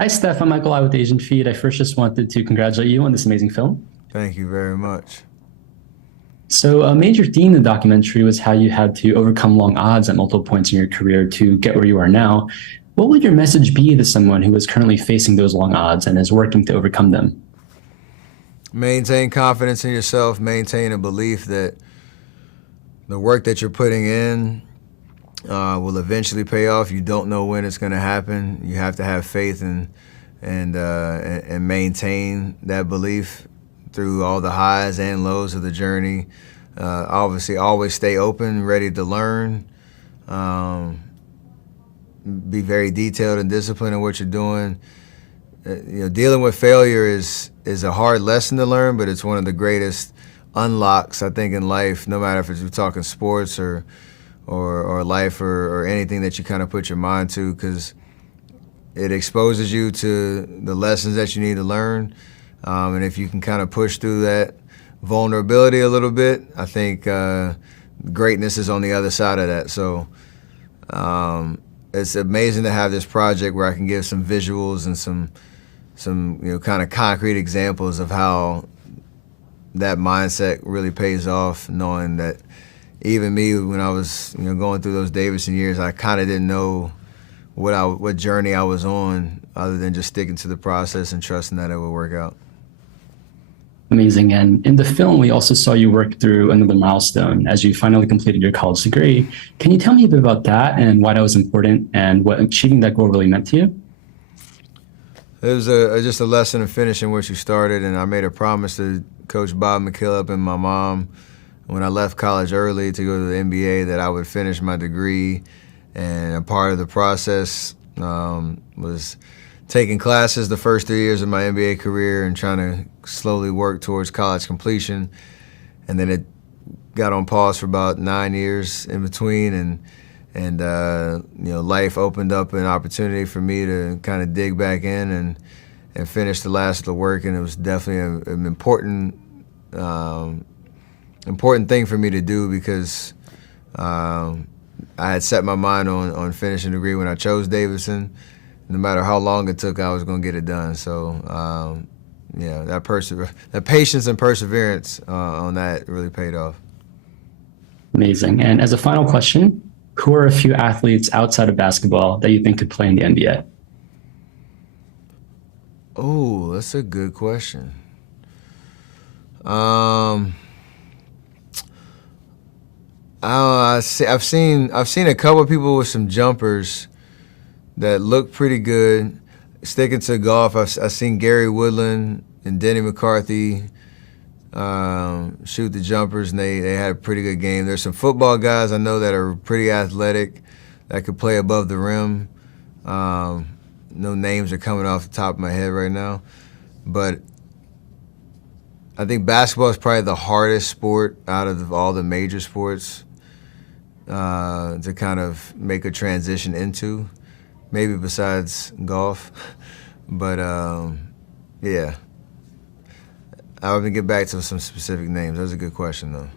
Hi, Steph. I'm Michael I with Asian Feed. I first just wanted to congratulate you on this amazing film. Thank you very much. So, a major theme in the documentary was how you had to overcome long odds at multiple points in your career to get where you are now. What would your message be to someone who is currently facing those long odds and is working to overcome them? Maintain confidence in yourself, maintain a belief that the work that you're putting in will eventually pay off. You don't know when it's going to happen. You have to have faith and maintain that belief through all the highs and lows of the journey. Obviously, always stay open, ready to learn. Um, be very detailed and disciplined in what you're doing. Dealing with failure is a hard lesson to learn, but it's one of the greatest unlocks I think in life. No matter if we're talking sports or life or anything that you kind of put your mind to, because it exposes you to the lessons that you need to learn. And if you can kind of push through that vulnerability a little bit, I think greatness is on the other side of that. So it's amazing to have this project where I can give some visuals and some kind of concrete examples of how that mindset really pays off, knowing that even me, when I was going through those Davidson years, I kind of didn't know what journey I was on, other than just sticking to the process and trusting that it would work out. Amazing. And in the film, we also saw you work through another milestone as you finally completed your college degree. Can you tell me a bit about that and why that was important and what achieving that goal really meant to you? It was just a lesson in finishing what you started, and I made a promise to Coach Bob McKillop and my mom when I left college early to go to the NBA that I would finish my degree. And a part of the process was taking classes the first 3 years of my NBA career and trying to slowly work towards college completion. And then it got on pause for about 9 years in between, and life opened up an opportunity for me to kind of dig back in and finish the last of the work. And it was definitely an important thing for me to do, because I had set my mind on finishing the degree when I chose Davidson. No matter how long it took, I was going to get it done. So that patience and perseverance on that really paid off. Amazing. And as a final question, who are a few athletes outside of basketball that you think could play in the NBA? Oh, that's a good question. Um, I've seen a couple of people with some jumpers that look pretty good. Sticking to golf, I've seen Gary Woodland and Denny McCarthy shoot the jumpers, and they had a pretty good game. There's some football guys I know that are pretty athletic that could play above the rim. No names are coming off the top of my head right now, but I think basketball is probably the hardest sport out of all the major sports to kind of make a transition into, maybe besides golf. But yeah, I would get back to some specific names. That's a good question, though.